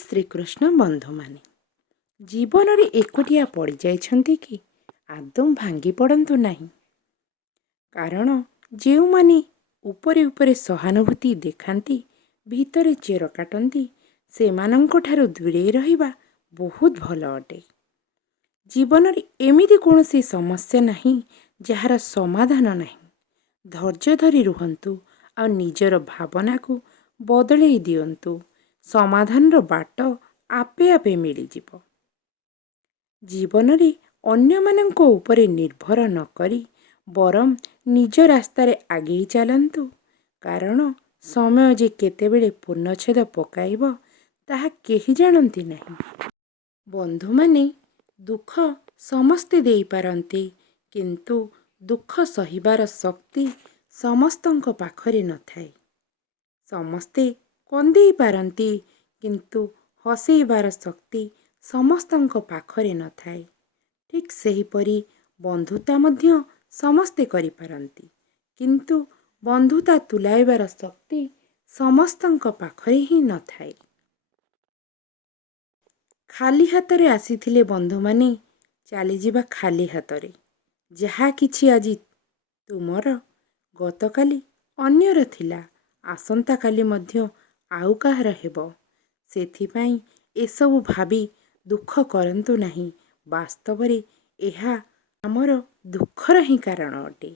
ଶ୍ରୀକୃଷ୍ଣ ବନ୍ଧୁମାନେ ଜୀବନରେ ଏକୁଟିଆ ପଡ଼ିଯାଇଛନ୍ତି କି? ଆଦୌ ଭାଙ୍ଗି ପଡ଼ନ୍ତୁ ନାହିଁ। କାରଣ ଯେଉଁମାନେ ଉପରେ ଉପରେ ସହାନୁଭୂତି ଦେଖାନ୍ତି, ଭିତରେ ଚେର କାଟନ୍ତି, ସେମାନଙ୍କଠାରୁ ଦୂରେଇ ରହିବା ବହୁତ ଭଲ ଅଟେ। ଜୀବନରେ ଏମିତି କୌଣସି ସମସ୍ୟା ନାହିଁ ଯାହାର ସମାଧାନ ନାହିଁ। ଧୈର୍ଯ୍ୟ ଧରି ରୁହନ୍ତୁ ଆଉ ନିଜର ଭାବନାକୁ ବଦଳେଇ ଦିଅନ୍ତୁ। ସମାଧାନର ବାଟ ଆପେ ଆପେ ମିଳିଯିବ। ଜୀବନରେ ଅନ୍ୟମାନଙ୍କ ଉପରେ ନିର୍ଭର ନ କରି ବରଂ ନିଜ ରାସ୍ତାରେ ଆଗେଇ ଚାଲନ୍ତୁ। କାରଣ ସମୟ ଯେ କେତେବେଳେ ପୂର୍ଣ୍ଣଚ୍ଛେଦ ପକାଇବ ତାହା କେହି ଜାଣନ୍ତି ନାହିଁ। ବନ୍ଧୁମାନେ, ଦୁଃଖ ସମସ୍ତେ ଦେଇପାରନ୍ତି, କିନ୍ତୁ ଦୁଃଖ ସହିବାର ଶକ୍ତି ସମସ୍ତଙ୍କ ପାଖରେ ନଥାଏ। ସମସ୍ତେ କନ୍ଦେଇ ପାରନ୍ତି, କିନ୍ତୁ ହସେଇବାର ଶକ୍ତି ସମସ୍ତଙ୍କ ପାଖରେ ନଥାଏ। ଠିକ୍ ସେହିପରି ବନ୍ଧୁତା ମଧ୍ୟ ସମସ୍ତେ କରିପାରନ୍ତି, କିନ୍ତୁ ବନ୍ଧୁତା ତୁଲାଇବାର ଶକ୍ତି ସମସ୍ତଙ୍କ ପାଖରେ ହିଁ ନଥାଏ। ଖାଲି ହାତରେ ଆସିଥିଲେ ବନ୍ଧୁମାନେ, ଚାଲିଯିବା ଖାଲି ହାତରେ। ଯାହା କିଛି ଆଜି ତୁମର, ଗତକାଲି ଅନ୍ୟର ଥିଲା, ଆସନ୍ତାକାଲି ମଧ୍ୟ ଆଉ କାହାର ହେବ। ସେଥିପାଇଁ ଏସବୁ ଭାବି ଦୁଃଖ କରନ୍ତୁ ନାହିଁ। ବାସ୍ତବରେ ଏହା ଆମର ଦୁଃଖର ହିଁ କାରଣ ଅଟେ।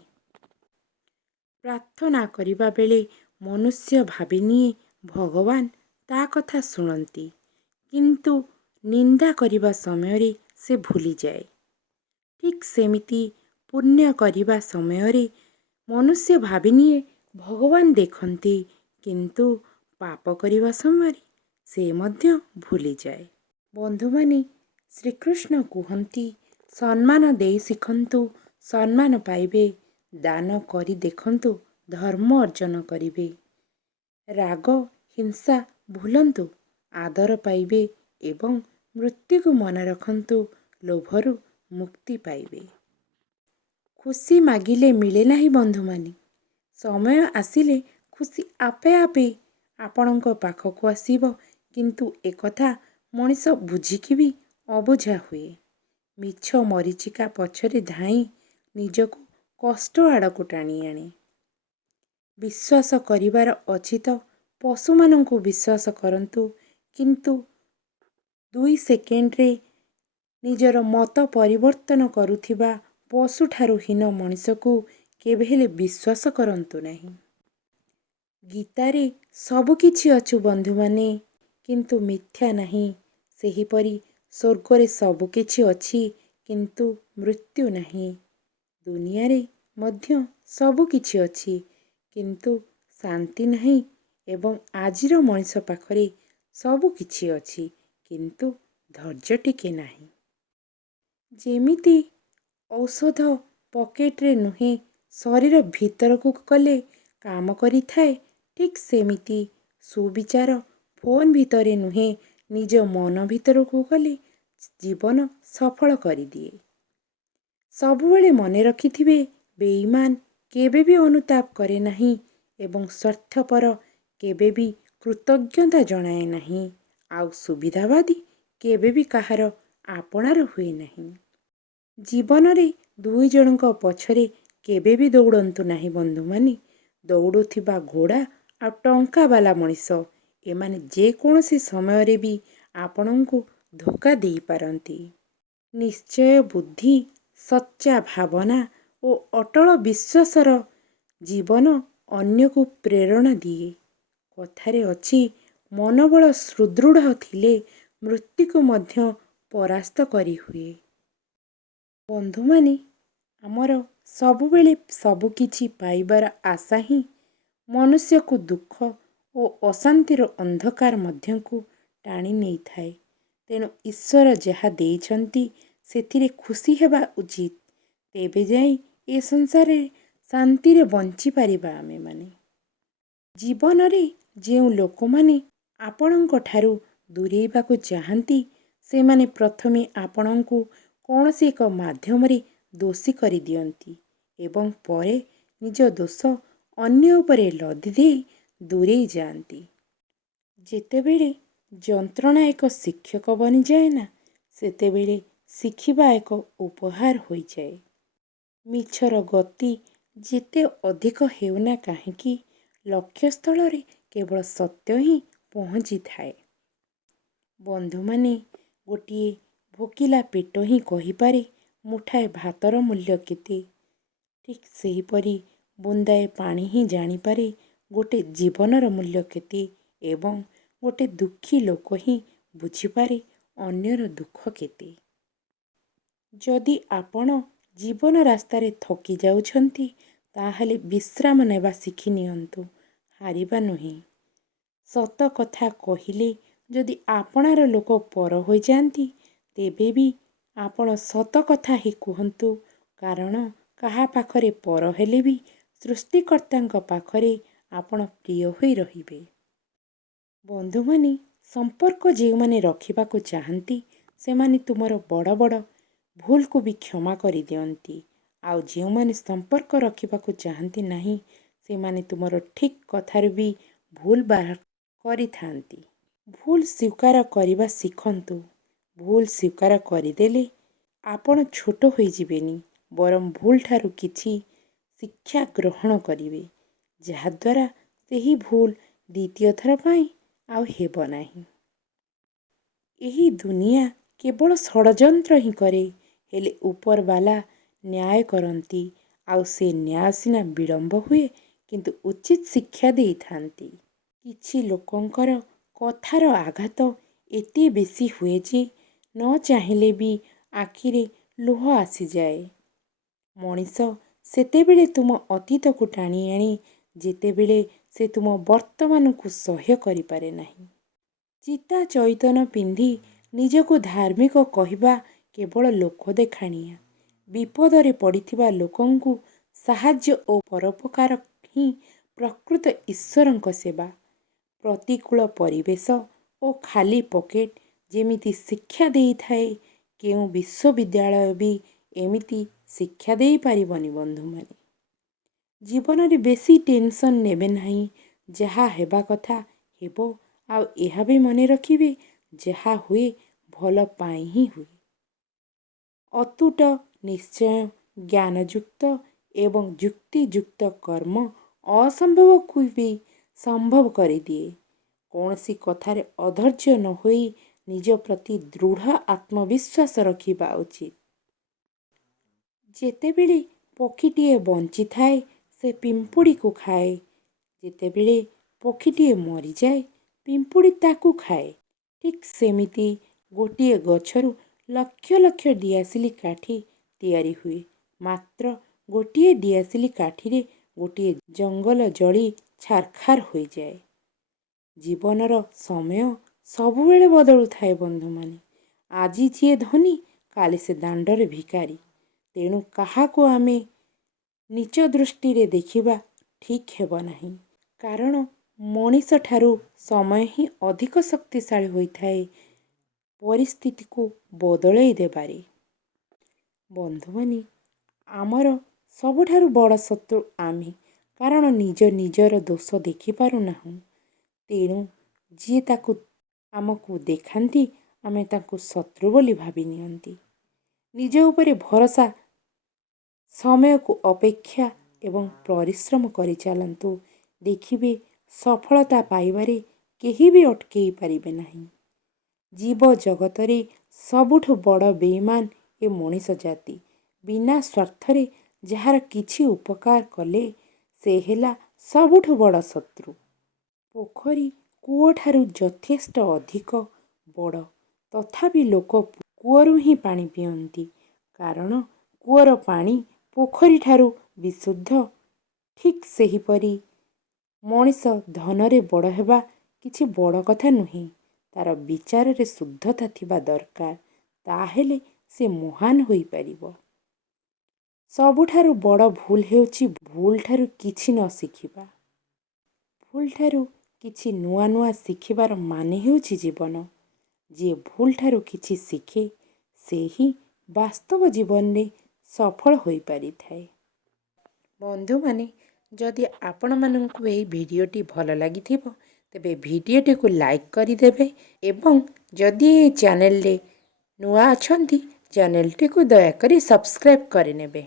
ପ୍ରାର୍ଥନା କରିବା ବେଳେ ମନୁଷ୍ୟ ଭାବିନିଏ ଭଗବାନ ତା କଥା ଶୁଣନ୍ତି, କିନ୍ତୁ ନିନ୍ଦା କରିବା ସମୟରେ ସେ ଭୁଲିଯାଏ। ଠିକ୍ ସେମିତି ପୁଣ୍ୟ କରିବା ସମୟରେ ମନୁଷ୍ୟ ଭାବିନିଏ ଭଗବାନ ଦେଖନ୍ତି, କିନ୍ତୁ ପାପ କରିବା ସମୟରେ ସେ ମଧ୍ୟ ଭୁଲିଯାଏ। ବନ୍ଧୁମାନେ, ଶ୍ରୀକୃଷ୍ଣ କୁହନ୍ତି, ସମ୍ମାନ ଦେଇ ଶିଖନ୍ତୁ, ସମ୍ମାନ ପାଇବେ। ଦାନ କରି ଦେଖନ୍ତୁ, ଧର୍ମ ଅର୍ଜନ କରିବେ। ରାଗ ହିଂସା ଭୁଲନ୍ତୁ, ଆଦର ପାଇବେ ଏବଂ ମୃତ୍ୟୁକୁ ମନେ ରଖନ୍ତୁ, ଲୋଭରୁ ମୁକ୍ତି ପାଇବେ। ଖୁସି ମାଗିଲେ ମିଳେ ନାହିଁ ବନ୍ଧୁମାନେ। ସମୟ ଆସିଲେ ଖୁସି ଆପେ ଆପେ ଆପଣଙ୍କ ପାଖକୁ ଆସିବ, କିନ୍ତୁ ଏକଥା ମଣିଷ ବୁଝିକି ବି ଅବୁଝା ହୁଏ। ମିଛ ମରୀଚିକା ପଛରେ ଧାଇଁ ନିଜକୁ କଷ୍ଟ ଆଡ଼କୁ ଟାଣି ଆଣେ। ବିଶ୍ୱାସ କରିବାର ଅଛି ତ ପଶୁମାନଙ୍କୁ ବିଶ୍ୱାସ କରନ୍ତୁ, କିନ୍ତୁ 2 ସେକେଣ୍ଡରେ ନିଜର ମତ ପରିବର୍ତ୍ତନ କରୁଥିବା ପଶୁଠାରୁ ହୀନ ମଣିଷକୁ କେବେହେଲେ ବିଶ୍ୱାସ କରନ୍ତୁ ନାହିଁ। ଗୀତାରେ ସବୁକିଛି ଅଛି ବନ୍ଧୁମାନେ, କିନ୍ତୁ ମିଥ୍ୟା ନାହିଁ। ସେହିପରି ସ୍ୱର୍ଗରେ ସବୁକିଛି ଅଛି, କିନ୍ତୁ ମୃତ୍ୟୁ ନାହିଁ। ଦୁନିଆରେ ମଧ୍ୟ ସବୁକିଛି ଅଛି, କିନ୍ତୁ ଶାନ୍ତି ନାହିଁ। ଏବଂ ଆଜିର ମଣିଷ ପାଖରେ ସବୁକିଛି ଅଛି, କିନ୍ତୁ ଧୈର୍ଯ୍ୟ ଟିକେ ନାହିଁ। ଯେମିତି ଔଷଧ ପକେଟରେ ନୁହେଁ, ଶରୀର ଭିତରକୁ ଗଲେ କାମ କରିଥାଏ, ଠିକ୍ ସେମିତି ସୁବିଚାର ଫୋନ୍ ଭିତରେ ନୁହେଁ, ନିଜ ମନ ଭିତରକୁ ଗଲେ ଜୀବନ ସଫଳ କରିଦିଏ। ସବୁବେଳେ ମନେ ରଖିଥିବେ, ବେଇମାନ କେବେ ବି ଅନୁତାପ କରେ ନାହିଁ ଏବଂ ସ୍ୱାର୍ଥପର କେବେ ବି କୃତଜ୍ଞତା ଜଣାଏ ନାହିଁ, ଆଉ ସୁବିଧାବାଦୀ କେବେ ବି କାହାର ଆପଣାର ହୁଏ ନାହିଁ। ଜୀବନରେ 2 ଜଣଙ୍କ ପଛରେ କେବେ ବି ଦୌଡ଼ନ୍ତୁ ନାହିଁ ବନ୍ଧୁମାନେ। ଦୌଡ଼ୁଥିବା ଘୋଡ଼ା ଆଉ ଟଙ୍କାବାଲା ମଣିଷ, ଏମାନେ ଯେକୌଣସି ସମୟରେ ବି ଆପଣଙ୍କୁ ଧୋକା ଦେଇପାରନ୍ତି। ନିଶ୍ଚୟ ବୁଦ୍ଧି, ସଚ୍ଚା ଭାବନା ଓ ଅଟଳ ବିଶ୍ୱାସର ଜୀବନ ଅନ୍ୟକୁ ପ୍ରେରଣା ଦିଏ। କଥାରେ ଅଛି, ମନୋବଳ ସୁଦୃଢ଼ ଥିଲେ ମୃତ୍ୟୁକୁ ମଧ୍ୟ ପରାସ୍ତ କରିହୁଏ। ବନ୍ଧୁମାନେ, ଆମର ସବୁବେଳେ ସବୁକିଛି ପାଇବାର ଆଶା ହିଁ ମନୁଷ୍ୟକୁ ଦୁଃଖ ଓ ଅଶାନ୍ତିର ଅନ୍ଧକାର ମଧ୍ୟକୁ ଟାଣି ନେଇଥାଏ। ତେଣୁ ଈଶ୍ୱର ଯାହା ଦେଇଛନ୍ତି ସେଥିରେ ଖୁସି ହେବା ଉଚିତ। ତେବେ ଯାଇ ଏ ସଂସାରରେ ଶାନ୍ତିରେ ବଞ୍ଚିପାରିବା ଆମେମାନେ। ଜୀବନରେ ଯେଉଁ ଲୋକମାନେ ଆପଣଙ୍କ ଠାରୁ ଦୂରେଇବାକୁ ଚାହାନ୍ତି, ସେମାନେ ପ୍ରଥମେ ଆପଣଙ୍କୁ କୌଣସି ଏକ ମାଧ୍ୟମରେ ଦୋଷୀ କରିଦିଅନ୍ତି ଏବଂ ପରେ ନିଜ ଦୋଷ ଅନ୍ୟ ଉପରେ ଲଦି ଦେଇ ଦୂରେଇ ଯାଆନ୍ତି। ଯେତେବେଳେ ଯନ୍ତ୍ରଣା ଏକ ଶିକ୍ଷକ ବନିଯାଏ ନା, ସେତେବେଳେ ଶିଖିବା ଏକ ଉପହାର ହୋଇଯାଏ। ମିଛର ଗତି ଯେତେ ଅଧିକ ହେଉନା କାହିଁକି, ଲକ୍ଷ୍ୟସ୍ଥଳରେ କେବଳ ସତ୍ୟ ହିଁ ପହଞ୍ଚିଥାଏ। ବନ୍ଧୁମାନେ, ଗୋଟିଏ ଭୋକିଲା ପେଟ ହିଁ କହିପାରେ ମୁଠାଏ ଭାତର ମୂଲ୍ୟ କେତେ। ଠିକ୍ ସେହିପରି ବୁନ୍ଦାଏ ପାଣି ହିଁ ଜାଣିପାରେ ଗୋଟେ ଜୀବନର ମୂଲ୍ୟ କେତେ ଏବଂ ଗୋଟେ ଦୁଃଖୀ ଲୋକ ହିଁ ବୁଝିପାରେ ଅନ୍ୟର ଦୁଃଖ କେତେ। ଯଦି ଆପଣ ଜୀବନ ରାସ୍ତାରେ ଥକି ଯାଉଛନ୍ତି, ତାହେଲେ ବିଶ୍ରାମ ନେବା ଶିଖି ନିଅନ୍ତୁ, ହାରିବା ନୁହେଁ। ସତ କଥା କହିଲେ ଯଦି ଆପଣାର ଲୋକ ପର ହୋଇଯାଆନ୍ତି, ତେବେ ବି ଆପଣ ସତ କଥା ହିଁ କୁହନ୍ତୁ, କାରଣ କାହା ପାଖରେ ପର ହେଲେ ବି ସୃଷ୍ଟିକର୍ତ୍ତାଙ୍କ ପାଖରେ ଆପଣ ପ୍ରିୟ ହୋଇ ରହିବେ। ବନ୍ଧୁମାନେ, ସମ୍ପର୍କ ଯେଉଁମାନେ ରଖିବାକୁ ଚାହାନ୍ତି, ସେମାନେ ତୁମର ବଡ଼ ବଡ଼ ଭୁଲକୁ ବି କ୍ଷମା କରିଦିଅନ୍ତି। ଆଉ ଯେଉଁମାନେ ସମ୍ପର୍କ ରଖିବାକୁ ଚାହାନ୍ତି ନାହିଁ, ସେମାନେ ତୁମର ଠିକ୍ କଥାରୁ ବି ଭୁଲ ବାହାର କରିଥାନ୍ତି। ଭୁଲ ସ୍ୱୀକାର କରିବା ଶିଖନ୍ତୁ। ଭୁଲ ସ୍ୱୀକାର କରିଦେଲେ ଆପଣ ଛୋଟ ହୋଇଯିବେନି, ବରଂ ଭୁଲଠାରୁ କିଛି ଶିକ୍ଷା ଗ୍ରହଣ କରିବେ, ଯାହାଦ୍ୱାରା ସେହି ଭୁଲ ଦ୍ୱିତୀୟ ଥର ପାଇଁ ଆଉ ହେବ ନାହିଁ। ଏହି ଦୁନିଆ କେବଳ ଷଡ଼ଯନ୍ତ୍ର ହିଁ କରେ, ହେଲେ ଉପରବାଲା ନ୍ୟାୟ କରନ୍ତି, ଆଉ ସେ ନ୍ୟାୟ ସିନା ବିଳମ୍ବ ହୁଏ, କିନ୍ତୁ ଉଚିତ ଶିକ୍ଷା ଦେଇଥାନ୍ତି। କିଛି ଲୋକଙ୍କର କଥାର ଆଘାତ ଏତେ ବେଶୀ ହୁଏ ଯେ ନ ଚାହିଁଲେ ବି ଆଖିରେ ଲୁହ ଆସିଯାଏ। ମଣିଷ ସେତେବେଳେ ତୁମ ଅତୀତକୁ ଟାଣି ଆଣେ ଯେତେବେଳେ ସେ ତୁମ ବର୍ତ୍ତମାନକୁ ସହ୍ୟ କରିପାରେ ନାହିଁ। ଚିତା ଚୈତନ ପିନ୍ଧି ନିଜକୁ ଧାର୍ମିକ କହିବା କେବଳ ଲୋକ ଦେଖାଣିଆ। ବିପଦରେ ପଡ଼ିଥିବା ଲୋକଙ୍କୁ ସାହାଯ୍ୟ ଓ ପରୋପକାର ହିଁ ପ୍ରକୃତ ଈଶ୍ୱରଙ୍କ ସେବା। ପ୍ରତିକୂଳ ପରିବେଶ ଓ ଖାଲି ପକେଟ ଯେମିତି ଶିକ୍ଷା ଦେଇଥାଏ, କେଉଁ ବିଶ୍ୱବିଦ୍ୟାଳୟ ବି ଏମିତି ଶିକ୍ଷା ଦେଇପାରିବନି। ବନ୍ଧୁମାନେ, ଜୀବନରେ ବେଶୀ ଟେନସନ୍ ନେବେ ନାହିଁ। ଯାହା ହେବା କଥା ହେବ, ଆଉ ଏହା ବି ମନେ ରଖିବେ, ଯାହା ହୁଏ ଭଲ ପାଇଁ ହିଁ ହୁଏ। ଅତୁଟ ନିଶ୍ଚୟ, ଜ୍ଞାନଯୁକ୍ତ ଏବଂ ଯୁକ୍ତିଯୁକ୍ତ କର୍ମ ଅସମ୍ଭବକୁ ବି ସମ୍ଭବ କରିଦିଏ। କୌଣସି କଥାରେ ଅଧୈର୍ଯ୍ୟ ନ ହୋଇ ନିଜ ପ୍ରତି ଦୃଢ଼ ଆତ୍ମବିଶ୍ୱାସ ରଖିବା ଉଚିତ। ଯେତେବେଳେ ପକ୍ଷୀଟିଏ ବଞ୍ଚିଥାଏ, ସେ ପିମ୍ପୁଡ଼ିକୁ ଖାଏ। ଯେତେବେଳେ ପକ୍ଷୀଟିଏ ମରିଯାଏ, ପିମ୍ପୁଡ଼ି ତାକୁ ଖାଏ। ଠିକ୍ ସେମିତି ଗୋଟିଏ ଗଛରୁ ଲକ୍ଷ ଲକ୍ଷ ଡିଆସିଲି କାଠି ତିଆରି ହୁଏ, ମାତ୍ର ଗୋଟିଏ ଡିଆସିଲି କାଠିରେ ଗୋଟିଏ ଜଙ୍ଗଲ ଜଳି ଛାରଖାର ହୋଇଯାଏ। ଜୀବନର ସମୟ ସବୁବେଳେ ବଦଳୁଥାଏ। ବନ୍ଧୁମାନେ, ଆଜି ଯିଏ ଧନୀ, କାଲି ସେ ଦାଣ୍ଡରେ ଭିକାରୀ। ତେଣୁ କାହାକୁ ଆମେ ନୀଚ ଦୃଷ୍ଟିରେ ଦେଖିବା ଠିକ୍ ହେବ ନାହିଁ, କାରଣ ମଣିଷଠାରୁ ସମୟ ହିଁ ଅଧିକ ଶକ୍ତିଶାଳୀ ହୋଇଥାଏ ପରିସ୍ଥିତିକୁ ବଦଳାଇ ଦେବାରେ। ବନ୍ଧୁମାନେ, ଆମର ସବୁଠାରୁ ବଡ଼ ଶତ୍ରୁ ଆମେ, କାରଣ ନିଜର ଦୋଷ ଦେଖିପାରୁନାହୁଁ। ତେଣୁ ଯିଏ ତାକୁ ଆମକୁ ଦେଖାନ୍ତି, ଆମେ ତାଙ୍କୁ ଶତ୍ରୁ ବୋଲି ଭାବି ନିଅନ୍ତି। ନିଜ ଉପରେ ଭରସା, ସମୟକୁ ଅପେକ୍ଷା ଏବଂ ପରିଶ୍ରମ କରିଚାଲନ୍ତୁ। ଦେଖିବେ ସଫଳତା ପାଇବାରେ କେହି ବି ଅଟକେଇ ପାରିବେ ନାହିଁ। ଜୀବ ଜଗତରେ ସବୁଠୁ ବଡ଼ ବେଇମାନ ଏ ମଣିଷ ଜାତି। ବିନା ସ୍ୱାର୍ଥରେ ଯାହାର କିଛି ଉପକାର କଲେ, ସେ ହେଲା ସବୁଠୁ ବଡ଼ ଶତ୍ରୁ। ପୋଖରୀ କୂଅଠାରୁ ଯଥେଷ୍ଟ ଅଧିକ ବଡ଼, ତଥାପି ଲୋକ କୂଅରୁ ହିଁ ପାଣି ପିଅନ୍ତି, କାରଣ କୂଅର ପାଣି ପୋଖରୀଠାରୁ ବିଶୁଦ୍ଧ। ଠିକ୍ ସେହିପରି ମଣିଷ ଧନରେ ବଡ଼ ହେବା କିଛି ବଡ଼ କଥା ନୁହେଁ, ତାର ବିଚାରରେ ଶୁଦ୍ଧତା ଥିବା ଦରକାର, ତାହେଲେ ସେ ମହାନ ହୋଇପାରିବ। ସବୁଠାରୁ ବଡ଼ ଭୁଲ ହେଉଛି ଭୁଲଠାରୁ କିଛି ନ ଶିଖିବା। ଭୁଲଠାରୁ କିଛି ନୂଆ ନୂଆ ଶିଖିବାର ମାନେ ହେଉଛି ଜୀବନ। ଯିଏ ଭୁଲଠାରୁ କିଛି ଶିଖେ, ସେ ହିଁ ବାସ୍ତବ ଜୀବନରେ ସଫଳ ହୋଇପାରିଥାଏ। ବନ୍ଧୁମାନେ, ଯଦି ଆପଣମାନଙ୍କୁ ଏହି ଭିଡ଼ିଓଟି ଭଲ ଲାଗିଥିବ, ତେବେ ଭିଡ଼ିଓଟିକୁ ଲାଇକ୍ କରିଦେବେ ଏବଂ ଯଦି ଏ ଚ୍ୟାନେଲରେ ନୂଆ ଅଛନ୍ତି ଚ୍ୟାନେଲଟିକୁ ଦୟାକରି ସବସ୍କ୍ରାଇବ୍ କରିନେବେ।